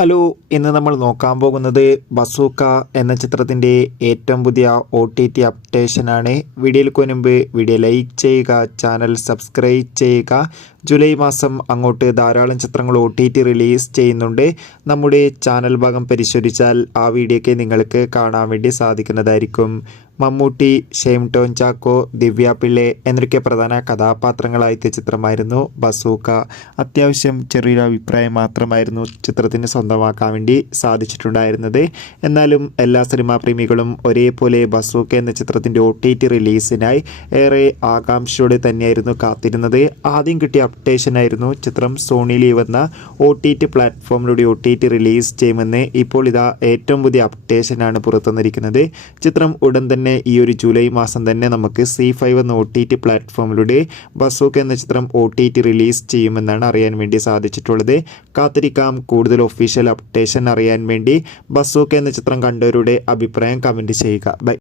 Hello, ഇന്ന് നമ്മൾ നോക്കാൻ പോകുന്നത് ബസൂക്ക എന്ന ചിത്രത്തിൻ്റെ ഏറ്റവും പുതിയ OTT അപ്ഡേഷനാണ്. വീഡിയോയിലേക്ക് മുൻപ് വീഡിയോ ലൈക്ക് ചെയ്യുക, ചാനൽ സബ്സ്ക്രൈബ് ചെയ്യുക. ജൂലൈ മാസം അങ്ങോട്ട് ധാരാളം ചിത്രങ്ങൾ OTT റിലീസ് ചെയ്യുന്നുണ്ട്. നമ്മുടെ ചാനൽ ഭാഗം പരിശോധിച്ചാൽ ആ വീഡിയോയ്ക്ക് നിങ്ങൾക്ക് കാണാൻ വേണ്ടി സാധിക്കുന്നതായിരിക്കും. മമ്മൂട്ടി, ഷെയ്ൻ ടോം ചാക്കോ, ദിവ്യ പിള്ളെ എന്നൊക്കെ പ്രധാന കഥാപാത്രങ്ങളായെത്തിയ ചിത്രമായിരുന്നു ബസൂക്ക. അത്യാവശ്യം ചെറിയൊരു അഭിപ്രായം മാത്രമായിരുന്നു ചിത്രത്തിന് സ്വന്തമാക്കാൻ വേണ്ടി സാധിച്ചിട്ടുണ്ടായിരുന്നത്. എന്നാലും എല്ലാ സിനിമാ പ്രേമികളും ഒരേപോലെ ബസൂക്ക എന്ന ചിത്രത്തിൻ്റെ OTT റിലീസിനായി ഏറെ ആകാംക്ഷയോടെ തന്നെയായിരുന്നു കാത്തിരുന്നത്. ആദ്യം കിട്ടിയ അപ്ഡേഷനായിരുന്നു ചിത്രം സോണി ലീവ് എന്ന OTT പ്ലാറ്റ്ഫോമിലൂടെ OTT റിലീസ് ചെയ്യുമെന്ന്. ഇപ്പോൾ ഇതാ ഏറ്റവും പുതിയ അപ്ഡേഷനാണ് പുറത്തുവന്നിരിക്കുന്നത്. ചിത്രം ഉടൻ തന്നെ ഈ ഒരു ജൂലൈ മാസം തന്നെ നമുക്ക് C5 എന്ന OTT പ്ലാറ്റ്ഫോമിലൂടെ ബസൂക്ക എന്ന ചിത്രം OTT റിലീസ് ചെയ്യുമെന്നാണ് അറിയാൻ വേണ്ടി സാധിച്ചിട്ടുള്ളത്. കാത്തിരിക്കാം കൂടുതൽ ഒഫീഷ്യൽ അപ്ഡേഷൻ അറിയാൻ വേണ്ടി. ബസൂക്ക എന്ന ചിത്രം കണ്ടവരുടെ അഭിപ്രായം കമൻറ്റ് ചെയ്യുക. ബൈ.